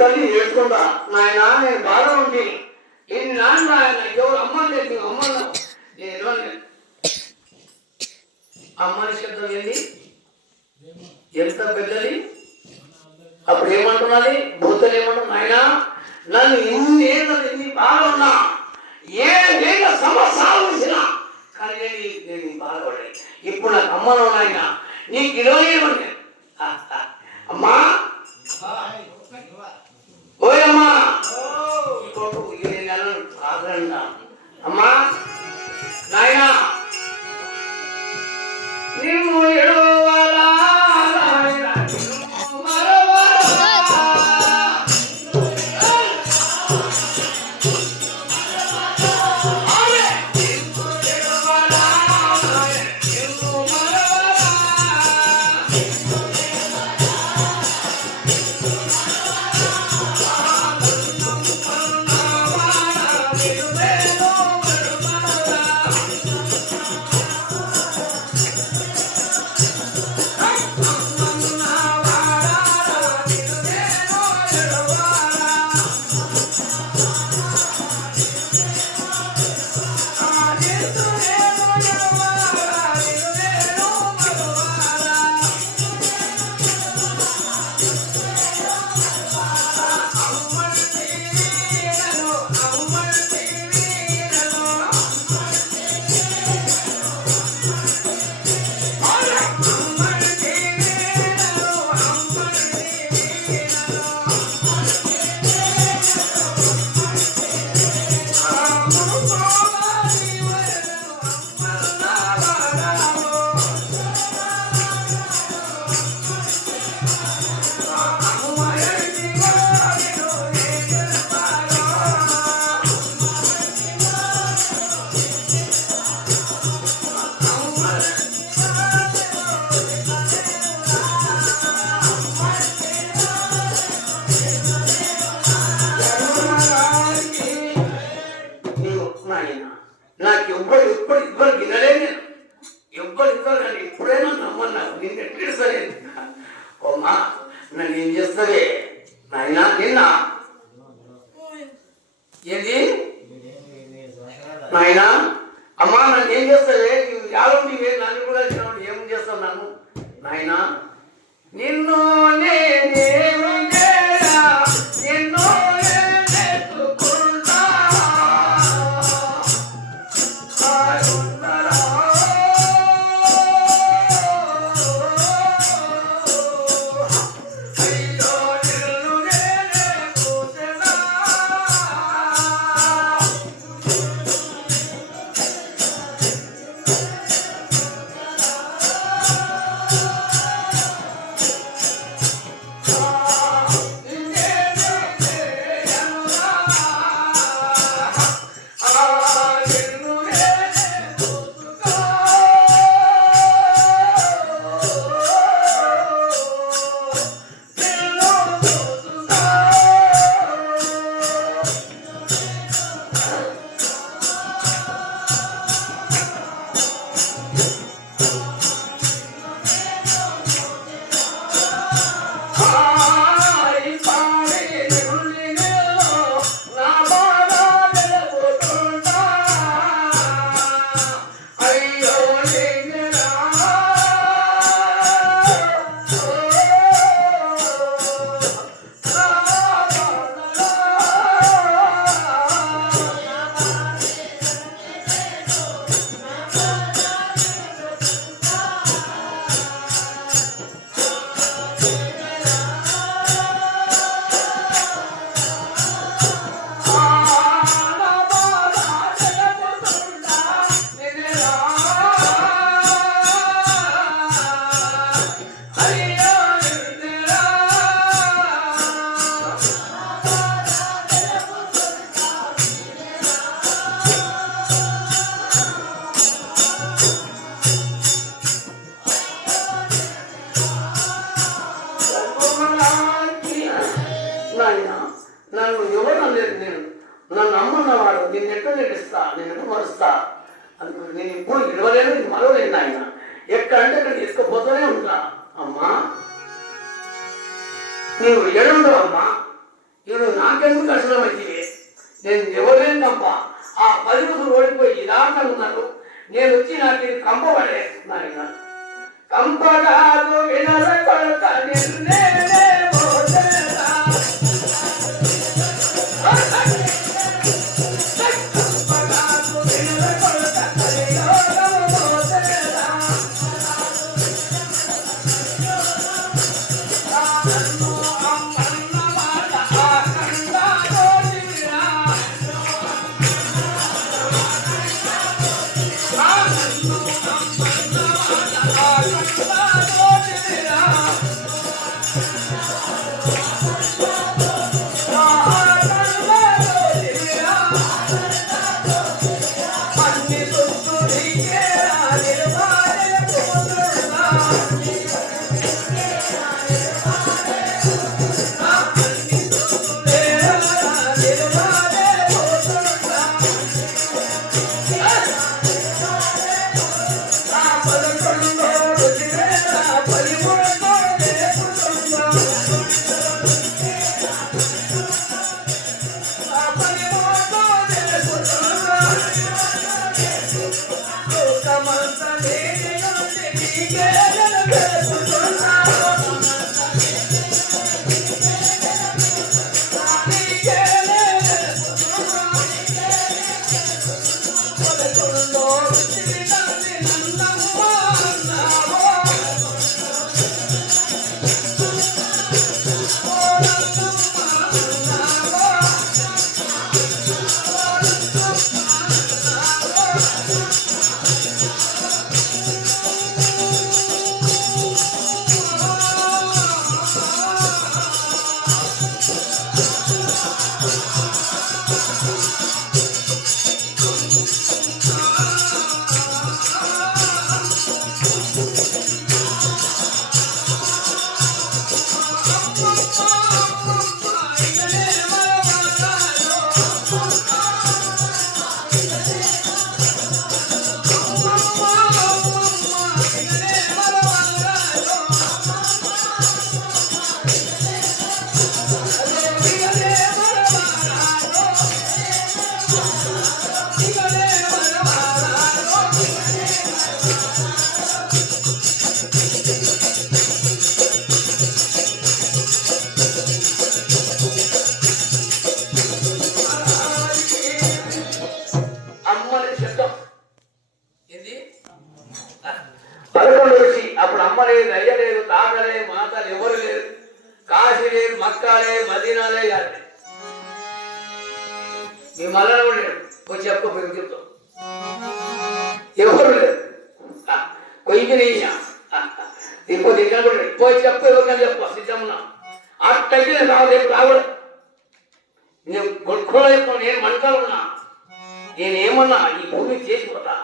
తల్లి ఏడుకుంటా నాయన నేను బాగా ఉంది ఎన్ని నాన్న ఎవరు అమ్మ లేదు అమ్మను అమ్మని శబ్దం ఏంది ఎంత పెద్దది అప్పుడు ఏమంటున్నది భూతలు ఏమంటున్నా నాయన నన్ను ఎన్ని బాగా ఉన్నా ఏ వేగ సమస్యలు వచ్చినా కానీ నేను బాధపడలేదు ఇప్పుడు నాకు అమ్మను నాయన నీకు ఇరవై అమ్మా ఓయమ్మా అమ్మా నాయన నిన్ను ఎడవాలా నాకు ఎవ్వరు వినలేదు ఎవ్వరు కానీ ఎప్పుడైనా నమ్మన్నావు నేను ఎట్లు సరే ఓమ్మా నన్ను ఏం చేస్తావే నాయన నిన్న ఏంటి నాయన అమ్మా నన్ను ఏం చేస్తావే యాదవ్ నీవే నన్ను కూడా వచ్చినప్పుడు ఏం చేస్తావు నన్ను నాయన నిన్ను నేనేమో నిన్ను నేను ఇస్తా, నేను ఎప్పుడు మరుస్తా. అందుకు నేను ఇప్పుడు విడవలేను, ఇది మరవలేను ఆయన. ఎక్కడంటే అక్కడ ఎత్తుకపోతూనే ఉంటా. అమ్మా నీవు ఎడుండవు అమ్మా, ఇప్పుడు నాకెందుకు కష్టం అయితే నేను ఎవరేను తప్ప. ఆ 10 రోజులు ఓడిపోయి ఇలాంటి ఉన్నారు. నేను వచ్చి నాకు ఇది కంపబడే నాయన. కంపడాలు వినల కొడత అప్పుడు అమ్మ లేదు, అయ్య లేదు, తాత లేదు, మాత ఎవరు లేరు, కాశీ లేదు, మక్కా లేదు, మదీనా లేదు. మీ మళ్ళా లేడు, పోయి చెప్పుకోపోయి చెప్తాం. ఎవరు లేరు, కొయ్యి ఇంకోటి ఇంకా పోయి చెప్పు, ఎవరికైనా చెప్పు సిద్ధమున్నా. అట్టయితే నేను రావు, రేపు రాకూడదు. నేను కొడుకులో చెప్పు, నేను మంటలు ఉన్నా, నేనేమన్నా ఈ భూమి చేసిపోతా.